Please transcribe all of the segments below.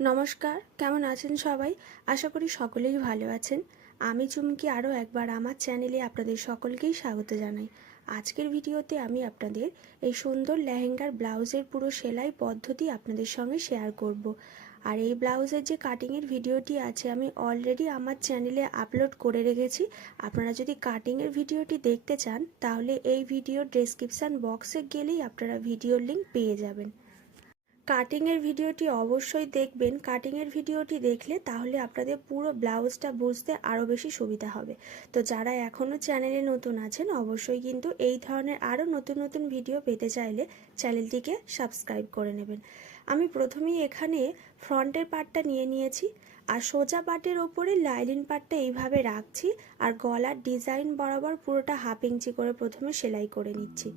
নমস্কার, কেমন আছেন সবাই? আশা করি সকলেই ভালো আছেন। আমি চুমকি আরও একবার আমার চ্যানেলে আপনাদের সকলকেই স্বাগত জানাই। আজকের ভিডিওতে আমি আপনাদের এই সুন্দর লেহেঙ্গার ব্লাউজের পুরো সেলাই পদ্ধতি আপনাদের সঙ্গে শেয়ার করব। আর এই ব্লাউজের যে কাটিংয়ের ভিডিওটি আছে, আমি অলরেডি আমার চ্যানেলে আপলোড করে রেখেছি। আপনারা যদি কাটিংয়ের ভিডিওটি দেখতে চান, তাহলে এই ভিডিওর ডেসক্রিপশান বক্সে গেলেই আপনারা ভিডিওর লিঙ্ক পেয়ে যাবেন। কাটিংয়ের ভিডিওটি অবশ্যই দেখবেন। কাটিংয়ের ভিডিওটি দেখলে তাহলে আপনাদের পুরো ব্লাউজটা বুঝতে আরও বেশি সুবিধা হবে। তো যারা এখনও চ্যানেলে নতুন আছেন, অবশ্যই কিন্তু এই ধরনের আরও নতুন নতুন ভিডিও পেতে চাইলে চ্যানেলটিকে সাবস্ক্রাইব করে নেবেন। আমি প্রথমেই এখানে ফ্রন্টের পার্টটা নিয়ে নিয়েছি আর সোজা পার্টের ওপরে লাইলিন পার্টটা এইভাবে রাখছি আর গলার ডিজাইন বরাবর পুরোটা হাফ ইঞ্চি করে প্রথমে সেলাই করে নিচ্ছি।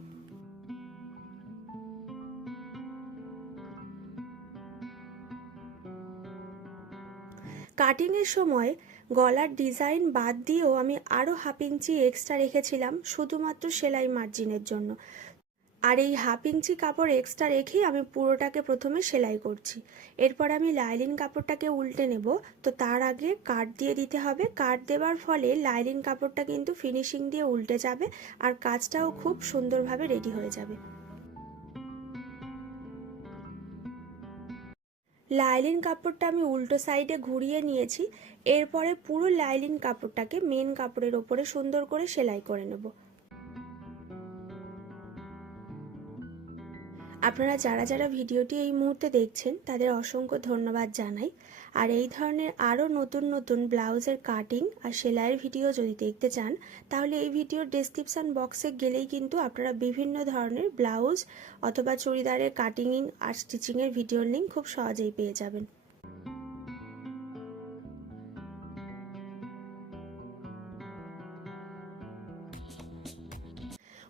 কাটিংয়ের সময় গলার ডিজাইন বাদ দিয়েও আমি আরও হাফ ইঞ্চি এক্সট্রা রেখেছিলাম, শুধুমাত্র সেলাই মার্জিনের জন্য। আর এই হাফ ইঞ্চি কাপড় এক্সট্রা রেখেই আমি পুরোটাকে প্রথমে সেলাই করছি। এরপর আমি লাইলিন কাপড়টাকে উল্টে নেব, তো তার আগে কাট দিয়ে দিতে হবে। কাট দেওয়ার ফলে লাইলিন কাপড়টা কিন্তু ফিনিশিং দিয়ে উল্টে যাবে, আর কাজটাও খুব সুন্দরভাবে রেডি হয়ে যাবে। লাইলিন কাপড়টা আমি উল্টো সাইডে ঘুরিয়ে নিয়েছি, এরপরে পুরো লাইলিন কাপড়টাকে মেন কাপড়ের ওপরে সুন্দর করে সেলাই করে নেব। আপনারা যারা যারা ভিডিওটি এই মুহূর্তে দেখছেন, তাদের অসংখ্য ধন্যবাদ জানাই। আর এই ধরনের আরও নতুন নতুন ব্লাউজের কাটিং আর সেলাইয়ের ভিডিও যদি দেখতে চান, তাহলে এই ভিডিওর ডেসক্রিপশান বক্সে গেলেই কিন্তু আপনারা বিভিন্ন ধরনের ব্লাউজ অথবা চুড়িদারের কাটিং আর স্টিচিংয়ের ভিডিওর লিঙ্ক খুব সহজেই পেয়ে যাবেন।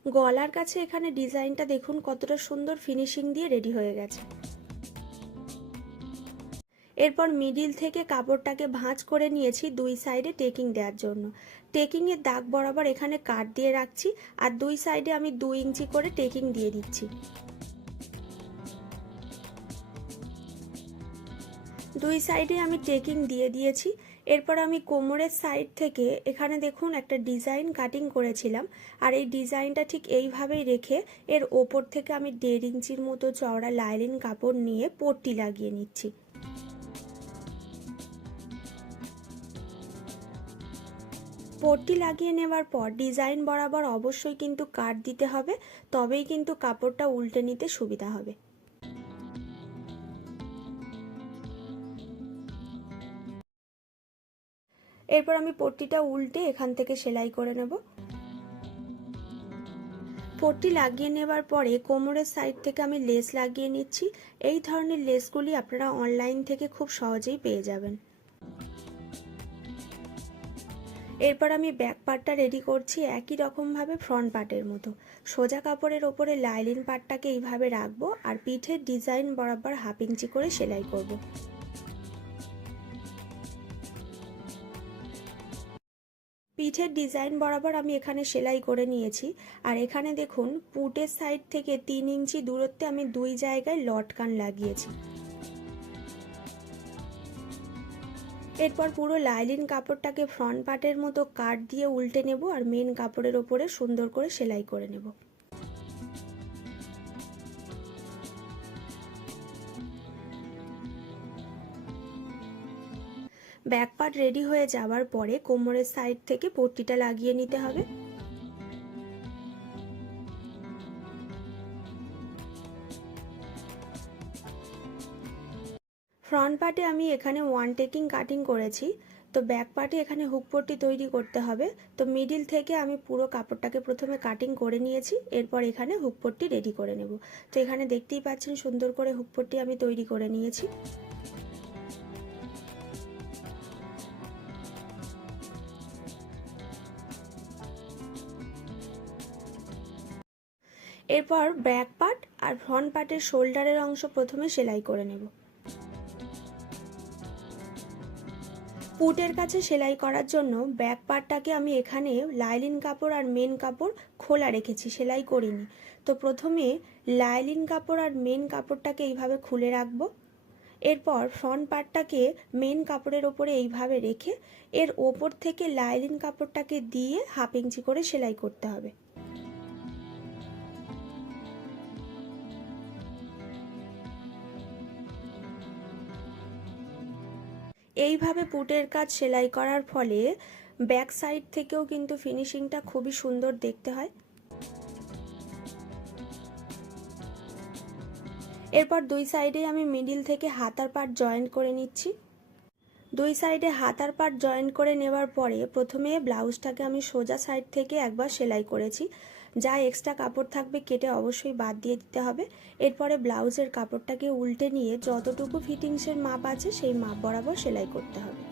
গলার কাছে এখানে ডিজাইনটা দেখুন, কতটা সুন্দর ফিনিশিং দিয়ে রেডি হয়ে গেছে। এরপর মিডিল থেকে কাপড়টাকে ভাঁজ করে নিয়েছি দুই সাইডে টেকিং দেওয়ার জন্য। টেকিংয়ের দাগ বরাবর এখানে কাট দিয়ে রাখছি আর দুই সাইডে আমি দুই ইঞ্চি করে টেকিং দিয়ে দিচ্ছি। দুই সাইডে আমি টেকিং দিয়ে দিয়েছি। এরপর আমি কোমরের সাইড থেকে এখানে দেখুন একটা ডিজাইন কাটিং করেছিলাম। আর এই ডিজাইনটা ঠিক এইভাবেই রেখে এর ওপর থেকে আমি দেড় ইঞ্চির মতো চওড়া লাইলিন কাপড় নিয়ে পট্টি লাগিয়ে নিচ্ছি। পট্টি লাগিয়ে নেওয়ার পর ডিজাইন বরাবর অবশ্যই কিন্তু কাট দিতে হবে, তবেই কিন্তু কাপড়টা উল্টে নিতে সুবিধা হবে। এরপর আমি পট্টিটা উল্টে এখান থেকে সেলাই করে নেব। পট্টি লাগিয়ে নেবার পরে কোমরের সাইড থেকে আমি লেস লাগিয়ে নিচ্ছি। এই ধরনের লেসগুলি আপনারা অনলাইন থেকে খুব সহজেই পেয়ে যাবেন। এরপর আমি ব্যাক পার্টটা রেডি করছি একই রকমভাবে ফ্রন্ট পার্টের মতো। সোজা কাপড়ের ওপরে লাইলিন পার্টটাকে এইভাবে রাখব আর পিঠের ডিজাইন বরাবর হাফ ইঞ্চি করে সেলাই করব। পিঠের ডিজাইন বরাবর আমি এখানে সেলাই করে নিয়েছি। আর এখানে দেখুন, পুটের সাইড থেকে তিন ইঞ্চি দূরত্বে আমি দুই জায়গায় লটকান লাগিয়েছি। এরপর পুরো লাইলিন কাপড়টাকে ফ্রন্ট পার্টের মতো কাট দিয়ে উল্টে নেব আর মেন কাপড়ের ওপরে সুন্দর করে সেলাই করে নেব। ব্যাক পার্ট রেডি হয়ে যাওয়ার পরে কোমরের সাইড থেকে পট্টিটা লাগিয়ে নিতে হবে। ফ্রন্ট পার্টে আমি এখানে ওয়ান টেকিং কাটিং করেছি। তো ব্যাক পার্টে এখানে হুক পট্টি তৈরি করতে হবে। তো মিডিল থেকে আমি পুরো কাপড়টাকে প্রথমে কাটিং করে নিয়েছি। এরপর এখানে হুক পট্টি রেডি করে নেব। তো এখানে দেখতেই পাচ্ছেন সুন্দর করে হুক পট্টি আমি তৈরি করে নিয়েছি। এরপর ব্যাক পার্ট আর ফ্রন্ট পার্টের শোল্ডারের অংশ প্রথমে সেলাই করে নেব। পুটের কাছে সেলাই করার জন্য ব্যাক পার্টটাকে আমি এখানে লাইলিন কাপড় আর মেন কাপড় খোলা রেখেছি, সেলাই করিনি। তো প্রথমে লাইলিন কাপড় আর মেন কাপড়টাকে এইভাবে খুলে রাখব। এরপর ফ্রন্ট পার্টটাকে মেন কাপড়ের ওপরে এইভাবে রেখে এর ওপর থেকে লাইলিন কাপড়টাকে দিয়ে হাফ ইঞ্চি করে সেলাই করতে হবে। এইভাবে পুটের কাজ সেলাই করার ফলে ব্যাক সাইড থেকেও কিন্তু ফিনিশিংটা খুবই সুন্দর দেখতে হয়। এরপর দুই সাইডে আমি মিডিল থেকে হাতার পার্ট জয়েন করে নিচ্ছি। দুই সাইডে হাতার পার্ট জয়েন করে নেওয়ার পরে প্রথমে ব্লাউজটাকে আমি সোজা সাইড থেকে একবার সেলাই করেছি। যা এক্সট্রা কাপড় থাকবে কেটে অবশ্যই বাদ দিয়ে দিতে হবে। এরপরে ব্লাউজের কাপড়টাকে উল্টে নিয়ে যতটুকু ফিটিংসের মাপ আছে সেই মাপ বরাবর সেলাই করতে হবে।